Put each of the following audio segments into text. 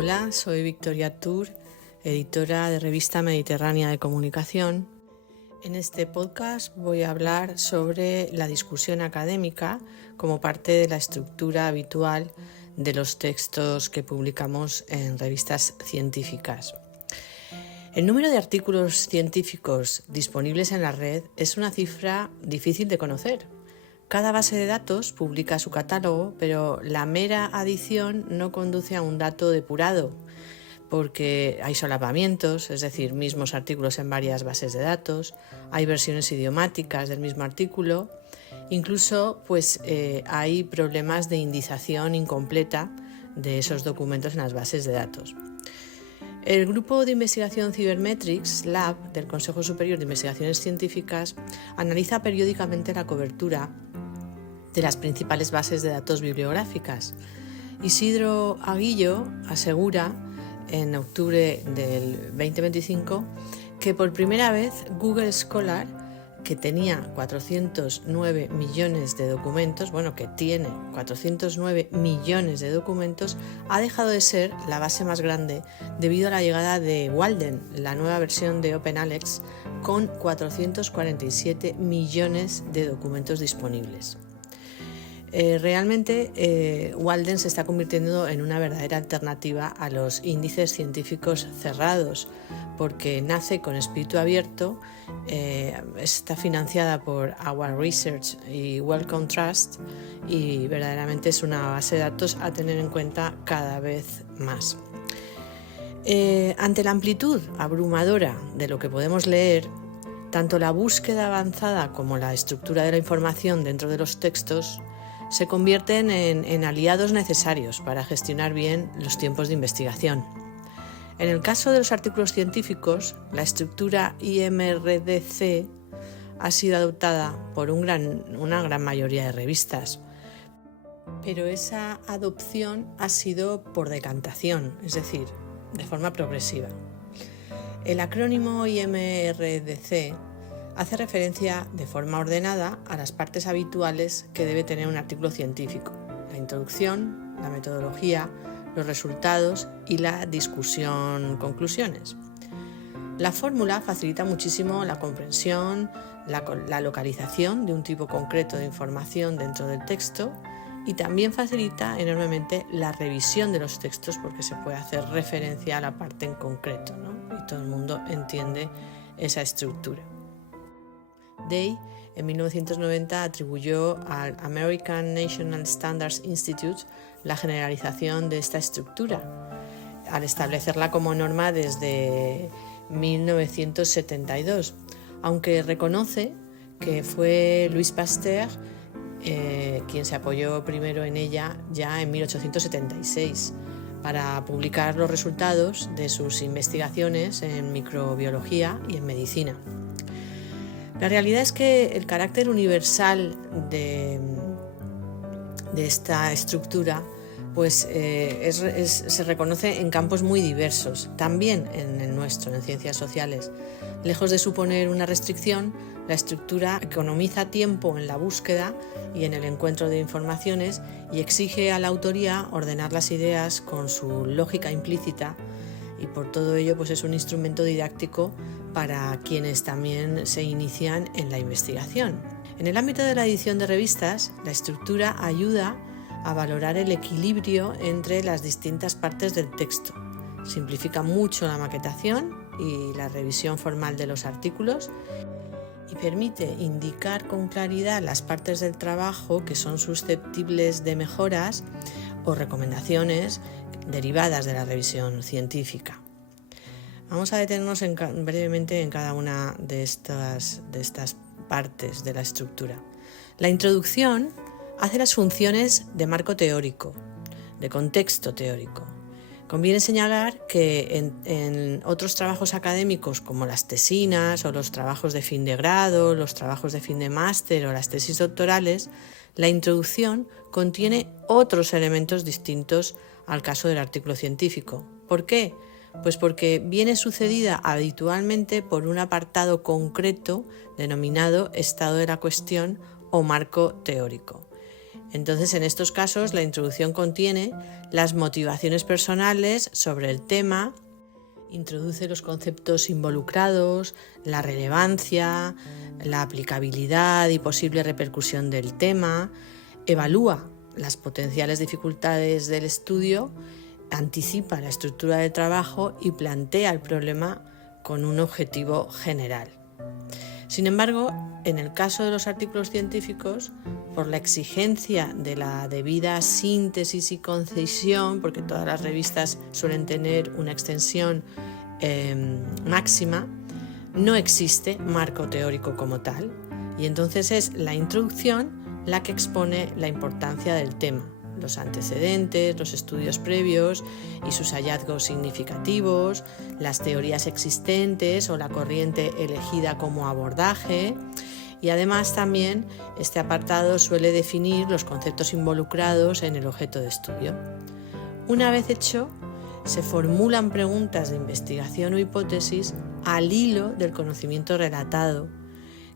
Hola, soy Victoria Tur, editora de Revista Mediterránea de Comunicación. En este podcast voy a hablar sobre la discusión académica como parte de la estructura habitual de los textos que publicamos en revistas científicas. El número de artículos científicos disponibles en la red es una cifra difícil de conocer. Cada base de datos publica su catálogo, pero la mera adición no conduce a un dato depurado, porque hay solapamientos, es decir, mismos artículos en varias bases de datos, hay versiones idiomáticas del mismo artículo, incluso hay problemas de indización incompleta de esos documentos en las bases de datos. El grupo de investigación Cybermetrics Lab del Consejo Superior de Investigaciones Científicas analiza periódicamente la cobertura de las principales bases de datos bibliográficas. Isidro Aguillo asegura en octubre del 2025 que por primera vez Google Scholar, que tenía 409 millones de documentos, tiene 409 millones de documentos, ha dejado de ser la base más grande debido a la llegada de Walden, la nueva versión de OpenAlex, con 447 millones de documentos disponibles. Realmente Walden se está convirtiendo en una verdadera alternativa a los índices científicos cerrados, porque nace con espíritu abierto, está financiada por Our Research y Wellcome Trust y verdaderamente es una base de datos a tener en cuenta cada vez más. Ante la amplitud abrumadora de lo que podemos leer, tanto la búsqueda avanzada como la estructura de la información dentro de los textos se convierten en aliados necesarios para gestionar bien los tiempos de investigación. En el caso de los artículos científicos, la estructura IMRDC ha sido adoptada por una gran mayoría de revistas, pero esa adopción ha sido por decantación, es decir, de forma progresiva. El acrónimo IMRDC hace referencia de forma ordenada a las partes habituales que debe tener un artículo científico: la introducción, la metodología, los resultados y la discusión-conclusiones. La fórmula facilita muchísimo la comprensión, la localización de un tipo concreto de información dentro del texto y también facilita enormemente la revisión de los textos porque se puede hacer referencia a la parte en concreto, ¿no? Y todo el mundo entiende esa estructura. Day, en 1990, atribuyó al American National Standards Institute la generalización de esta estructura, al establecerla como norma desde 1972, aunque reconoce que fue Louis Pasteur quien se apoyó primero en ella ya en 1876 para publicar los resultados de sus investigaciones en microbiología y en medicina. La realidad es que el carácter universal de esta estructura se reconoce en campos muy diversos, también en el nuestro, en ciencias sociales. Lejos de suponer una restricción, la estructura economiza tiempo en la búsqueda y en el encuentro de informaciones y exige a la autoría ordenar las ideas con su lógica implícita, y por todo ello es un instrumento didáctico para quienes también se inician en la investigación. En el ámbito de la edición de revistas, la estructura ayuda a valorar el equilibrio entre las distintas partes del texto. Simplifica mucho la maquetación y la revisión formal de los artículos y permite indicar con claridad las partes del trabajo que son susceptibles de mejoras o recomendaciones derivadas de la revisión científica. Vamos a detenernos brevemente en cada una de estas partes de la estructura. La introducción hace las funciones de marco teórico, de contexto teórico. Conviene señalar que en otros trabajos académicos como las tesinas o los trabajos de fin de grado, los trabajos de fin de máster o las tesis doctorales, la introducción contiene otros elementos distintos al caso del artículo científico. ¿Por qué? Pues porque viene sucedida habitualmente por un apartado concreto denominado estado de la cuestión o marco teórico. Entonces, en estos casos, la introducción contiene las motivaciones personales sobre el tema, introduce los conceptos involucrados, la relevancia, la aplicabilidad y posible repercusión del tema, evalúa las potenciales dificultades del estudio, anticipa la estructura de trabajo y plantea el problema con un objetivo general. Sin embargo, en el caso de los artículos científicos, por la exigencia de la debida síntesis y concisión, porque todas las revistas suelen tener una extensión máxima, no existe marco teórico como tal, y entonces es la introducción la que expone la importancia del tema, los antecedentes, los estudios previos y sus hallazgos significativos, las teorías existentes o la corriente elegida como abordaje, y además también este apartado suele definir los conceptos involucrados en el objeto de estudio. Una vez hecho, se formulan preguntas de investigación o hipótesis al hilo del conocimiento relatado,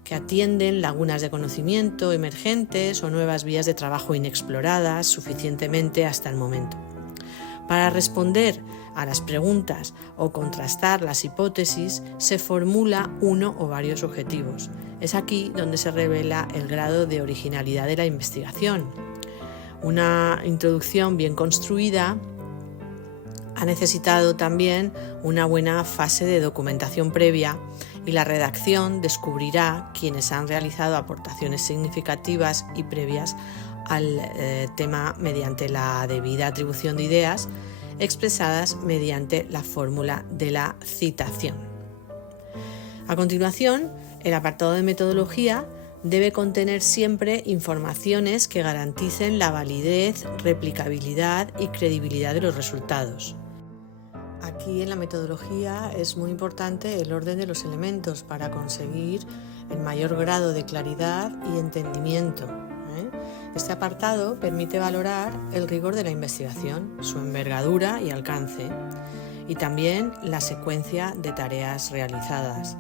que atienden lagunas de conocimiento emergentes o nuevas vías de trabajo inexploradas suficientemente hasta el momento. Para responder a las preguntas o contrastar las hipótesis, se formula uno o varios objetivos. Es aquí donde se revela el grado de originalidad de la investigación. Una introducción bien construida ha necesitado también una buena fase de documentación previa, y la redacción descubrirá quienes han realizado aportaciones significativas y previas al tema mediante la debida atribución de ideas expresadas mediante la fórmula de la citación. A continuación, el apartado de metodología debe contener siempre informaciones que garanticen la validez, replicabilidad y credibilidad de los resultados. Aquí en la metodología es muy importante el orden de los elementos para conseguir el mayor grado de claridad y entendimiento. Este apartado permite valorar el rigor de la investigación, su envergadura y alcance, y también la secuencia de tareas realizadas.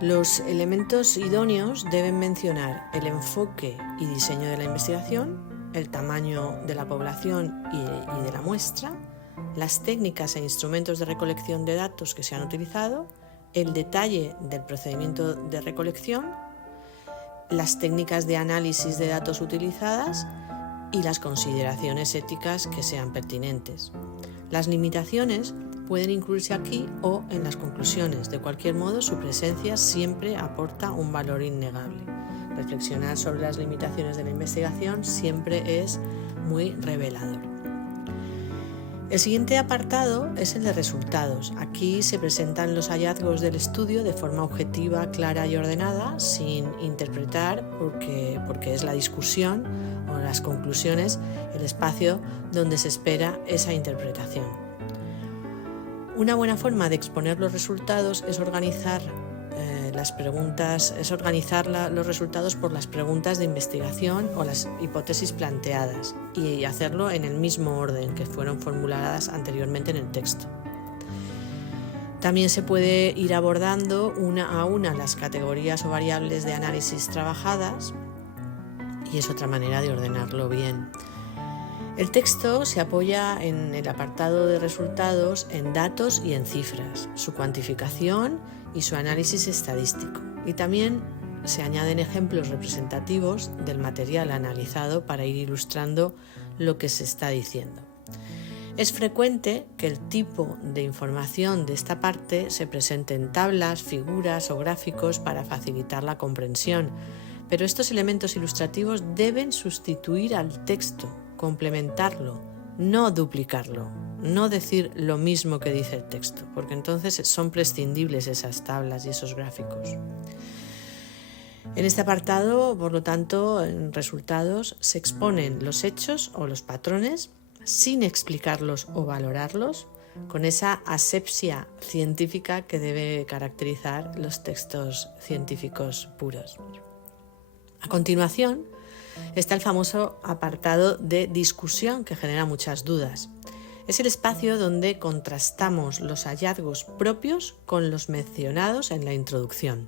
Los elementos idóneos deben mencionar el enfoque y diseño de la investigación, el tamaño de la población y de la muestra, las técnicas e instrumentos de recolección de datos que se han utilizado, el detalle del procedimiento de recolección, las técnicas de análisis de datos utilizadas y las consideraciones éticas que sean pertinentes. Las limitaciones pueden incluirse aquí o en las conclusiones. De cualquier modo, su presencia siempre aporta un valor innegable. Reflexionar sobre las limitaciones de la investigación siempre es muy revelador. El siguiente apartado es el de resultados. Aquí se presentan los hallazgos del estudio de forma objetiva, clara y ordenada, sin interpretar, porque es la discusión o las conclusiones el espacio donde se espera esa interpretación. Una buena forma de exponer los resultados es organizar los resultados por las preguntas de investigación o las hipótesis planteadas y hacerlo en el mismo orden que fueron formuladas anteriormente en el texto. También se puede ir abordando una a una las categorías o variables de análisis trabajadas, y es otra manera de ordenarlo bien. El texto se apoya en el apartado de resultados en datos y en cifras, su cuantificación y su análisis estadístico. Y también se añaden ejemplos representativos del material analizado para ir ilustrando lo que se está diciendo. Es frecuente que el tipo de información de esta parte se presente en tablas, figuras o gráficos para facilitar la comprensión, pero estos elementos ilustrativos deben sustituir al texto, complementarlo, no duplicarlo, no decir lo mismo que dice el texto, porque entonces son prescindibles esas tablas y esos gráficos. En este apartado, por lo tanto, en resultados se exponen los hechos o los patrones sin explicarlos o valorarlos, con esa asepsia científica que debe caracterizar los textos científicos puros. A continuación, está el famoso apartado de discusión, que genera muchas dudas. Es el espacio donde contrastamos los hallazgos propios con los mencionados en la introducción.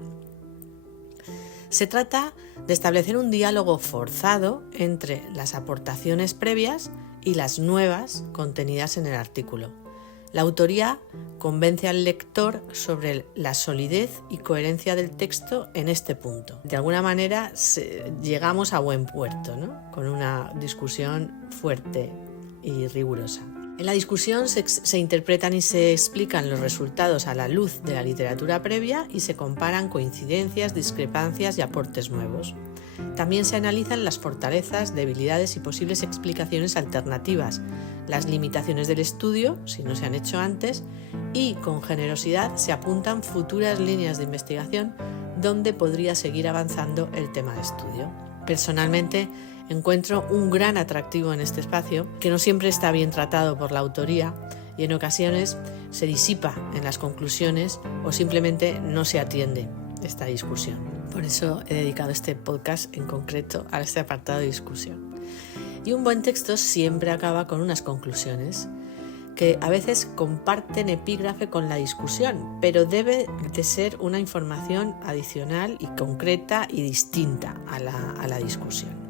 Se trata de establecer un diálogo forzado entre las aportaciones previas y las nuevas contenidas en el artículo. La autoría convence al lector sobre la solidez y coherencia del texto en este punto. De alguna manera llegamos a buen puerto, ¿no? Con una discusión fuerte y rigurosa. En la discusión se interpretan y se explican los resultados a la luz de la literatura previa y se comparan coincidencias, discrepancias y aportes nuevos. También se analizan las fortalezas, debilidades y posibles explicaciones alternativas, las limitaciones del estudio, si no se han hecho antes, y con generosidad se apuntan futuras líneas de investigación donde podría seguir avanzando el tema de estudio. Personalmente, encuentro un gran atractivo en este espacio, que no siempre está bien tratado por la autoría y en ocasiones se disipa en las conclusiones o simplemente no se atiende esta discusión. Por eso he dedicado este podcast en concreto a este apartado de discusión. Y un buen texto siempre acaba con unas conclusiones que a veces comparten epígrafe con la discusión, pero debe de ser una información adicional y concreta y distinta a la discusión.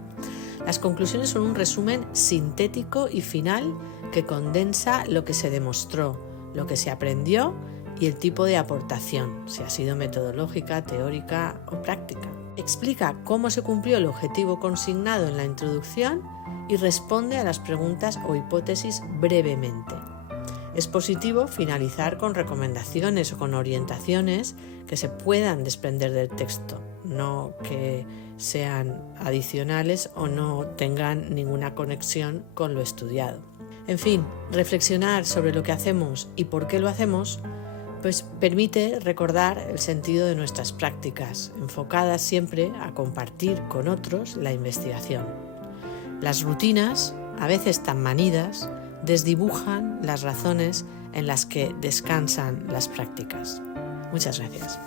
Las conclusiones son un resumen sintético y final que condensa lo que se demostró, lo que se aprendió y el tipo de aportación, si ha sido metodológica, teórica o práctica. Explica cómo se cumplió el objetivo consignado en la introducción y responde a las preguntas o hipótesis brevemente. Es positivo finalizar con recomendaciones o con orientaciones que se puedan desprender del texto, no que sean adicionales o no tengan ninguna conexión con lo estudiado. En fin, reflexionar sobre lo que hacemos y por qué lo hacemos pues permite recordar el sentido de nuestras prácticas, enfocadas siempre a compartir con otros la investigación. Las rutinas, a veces tan manidas, desdibujan las razones en las que descansan las prácticas. Muchas gracias.